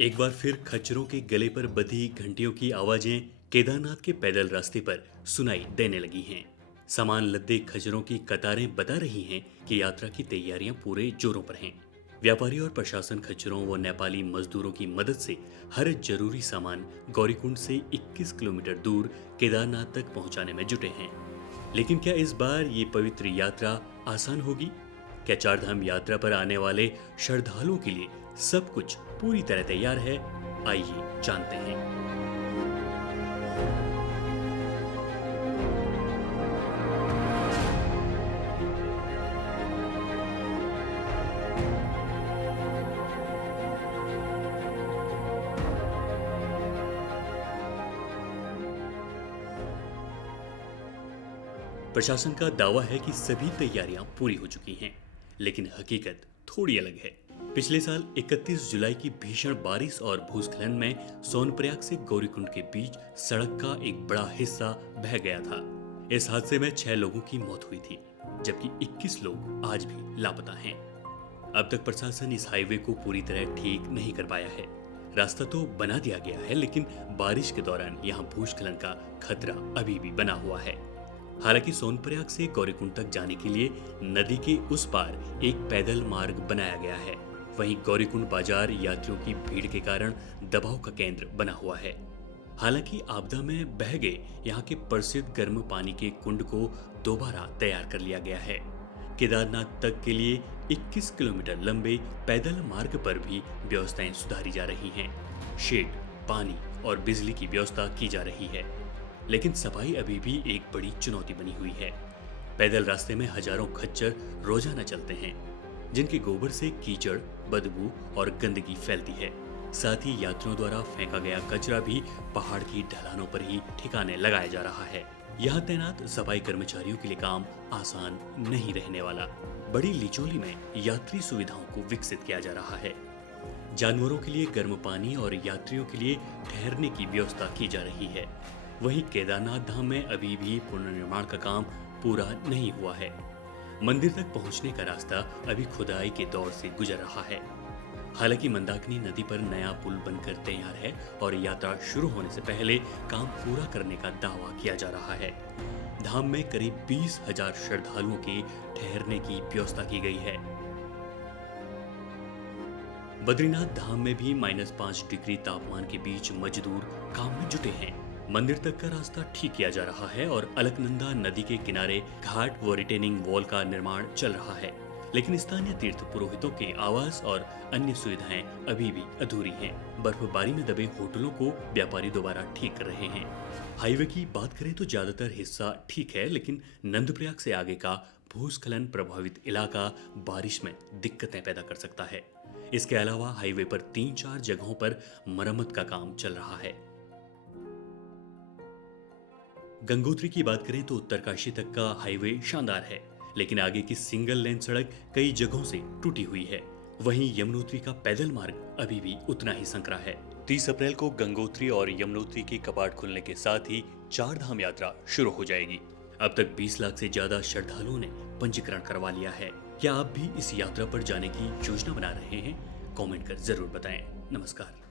एक बार फिर खच्चरों के गले पर बंधी घंटियों की आवाजें केदारनाथ के पैदल रास्ते पर सुनाई देने लगी हैं। सामान लदे खच्चरों की कतारें बता रही हैं कि यात्रा की तैयारियां पूरे जोरों पर हैं। व्यापारी और प्रशासन खच्चरों व नेपाली मजदूरों की मदद से हर जरूरी सामान गौरीकुंड से 21 किलोमीटर दूर केदारनाथ तक पहुंचाने में जुटे हैं। लेकिन क्या इस बार ये पवित्र यात्रा आसान होगी? क्या चारधाम यात्रा पर आने वाले श्रद्धालुओं के लिए सब कुछ पूरी तरह तैयार है? आइए जानते हैं। प्रशासन का दावा है कि सभी तैयारियां पूरी हो चुकी हैं, लेकिन हकीकत थोड़ी अलग है। पिछले साल 31 जुलाई की भीषण बारिश और भूस्खलन में सोनप्रयाग से गौरीकुंड के बीच सड़क का एक बड़ा हिस्सा बह गया था। इस हादसे में 6 लोगों की मौत हुई थी, जबकि 21 लोग आज भी लापता हैं। अब तक प्रशासन इस हाईवे को पूरी तरह ठीक नहीं कर पाया है। रास्ता तो बना दिया गया है, लेकिन बारिश के दौरान यहाँ भूस्खलन का खतरा अभी भी बना हुआ है। हालांकि सोनप्रयाग से गौरीकुंड तक जाने के लिए नदी के उस पार एक पैदल मार्ग बनाया गया है। वहीं गौरीकुंड बाजार यात्रियों की भीड़ के कारण दबाव का केंद्र बना हुआ है। हालांकि आपदा में बह गए यहाँ के प्रसिद्ध गर्म पानी के कुंड को दोबारा तैयार कर लिया गया है। केदारनाथ तक के लिए 21 किलोमीटर लंबे पैदल मार्ग पर भी व्यवस्थाएं सुधारी जा रही हैं। शेड, पानी और बिजली की व्यवस्था की जा रही है, लेकिन सफाई अभी भी एक बड़ी चुनौती बनी हुई है। पैदल रास्ते में हजारों खच्चर रोजाना चलते हैं, जिनके गोबर से कीचड़, बदबू और गंदगी फैलती है। साथ ही यात्रियों द्वारा फेंका गया कचरा भी पहाड़ की ढलानों पर ही ठिकाने लगाया जा रहा है। यहाँ तैनात सफाई कर्मचारियों के लिए काम आसान नहीं रहने वाला। बड़ी लिचोली में यात्री सुविधाओं को विकसित किया जा रहा है। जानवरों के लिए गर्म पानी और यात्रियों के लिए ठहरने की व्यवस्था की जा रही है। वहीं केदारनाथ धाम में अभी भी पुनर्निर्माण का काम पूरा नहीं हुआ है। मंदिर तक पहुंचने का रास्ता अभी खुदाई के दौर से गुजर रहा है। हालांकि मंदाकिनी नदी पर नया पुल बनकर तैयार है और यात्रा शुरू होने से पहले काम पूरा करने का दावा किया जा रहा है। धाम में करीब 20,000 श्रद्धालुओं के ठहरने की व्यवस्था की गई है। बद्रीनाथ धाम में भी -5 डिग्री तापमान के बीच मजदूर काम में जुटे हैं। मंदिर तक का रास्ता ठीक किया जा रहा है और अलकनंदा नदी के किनारे घाट व रिटेनिंग वॉल का निर्माण चल रहा है, लेकिन स्थानीय तीर्थ पुरोहितों के आवास और अन्य सुविधाएं अभी भी अधूरी हैं। बर्फबारी में दबे होटलों को व्यापारी दोबारा ठीक कर रहे हैं। हाईवे की बात करें तो ज्यादातर हिस्सा ठीक है, लेकिन नंदप्रयाग से आगे का भूस्खलन प्रभावित इलाका बारिश में दिक्कतें पैदा कर सकता है। इसके अलावा हाईवे पर 3-4 जगहों पर मरम्मत का काम चल रहा है। गंगोत्री की बात करें तो उत्तरकाशी तक का हाईवे शानदार है, लेकिन आगे की सिंगल लेन सड़क कई जगहों से टूटी हुई है। वहीं यमुनोत्री का पैदल मार्ग अभी भी उतना ही संकरा है। 30 अप्रैल को गंगोत्री और यमुनोत्री के कपाट खुलने के साथ ही चारधाम यात्रा शुरू हो जाएगी। अब तक 20 लाख से ज्यादा श्रद्धालुओं ने पंजीकरण करवा लिया है। क्या आप भी इस यात्रा पर जाने की योजना बना रहे हैं? कमेंट कर जरूर बताएं। नमस्कार।